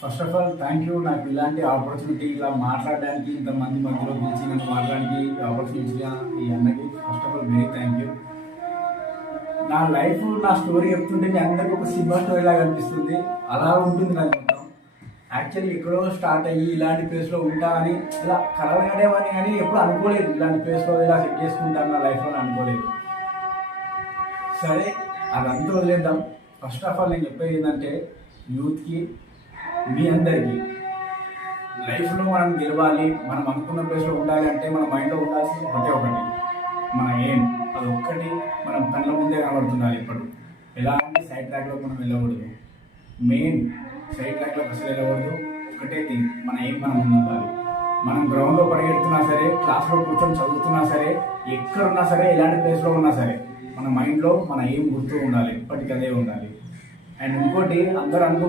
First of all thank you నాకు ఇలాంటి opportunity ఇలా మాట్లాడడానికి ఇంతమంది మధ్యలో పిలిచి నేను మాట్లాడడానికి ఆపర్చునిటీ ఇచ్చిన ఈ అన్నకి first of all very thank you. నా లైఫ్ నా స్టోరీ చెప్తుంటే మీ అందరికి ఒక సినిమా స్టోరీ లాగా అనిపిస్తుంది. అలా ఉంటుంది నాకు మొత్తం. యాక్చువల్లీ ఎక్కడో స్టార్ట్ అయ్యి ఇలాంటి ప్లేస్లో ఉంటా అని ఇలా కలగడేమని కానీ ఎప్పుడు అనుకోలేదు. ఇలాంటి ప్లేస్లో ఇలా సెట్ చేసుకుంటాను నా లైఫ్లో అనుకోలేదు. సరే అదంతా వదిలేద్దాం. ఫస్ట్ ఆఫ్ ఆల్ నేను చెప్పేది ఏంటంటే యూత్కి, మీ అందరికీ లైఫ్లో మనం గెలవాలి, మనం అనుకున్న ప్లేస్లో ఉండాలి అంటే మన మైండ్లో ఉండాల్సింది ఒకటి, మన ఏం అది ఒక్కటి మనం కళ్ళ ముందే కనబడుతుండాలి. ఇప్పుడు ఎలా అంటే సైడ్ ట్రాక్లో మనం వెళ్ళకూడదు, మెయిన్ సైడ్ ట్రాక్లో అసలు వెళ్ళకూడదు. ఒకటే థింగ్, మన ఏం మనం ముందు ఉండాలి. మనం గ్రౌండ్లో పరిగెడుతున్నా సరే, క్లాస్లో కూర్చొని చదువుతున్నా సరే, ఎక్కడున్నా సరే, ఎలాంటి ప్లేస్లో ఉన్నా సరే మన మైండ్లో మన ఏం గుర్తు ఉండాలి, ఇప్పటికీ అదే ఉండాలి. అండ్ ఇంకోటి అందరూ అనుకుంటున్నారు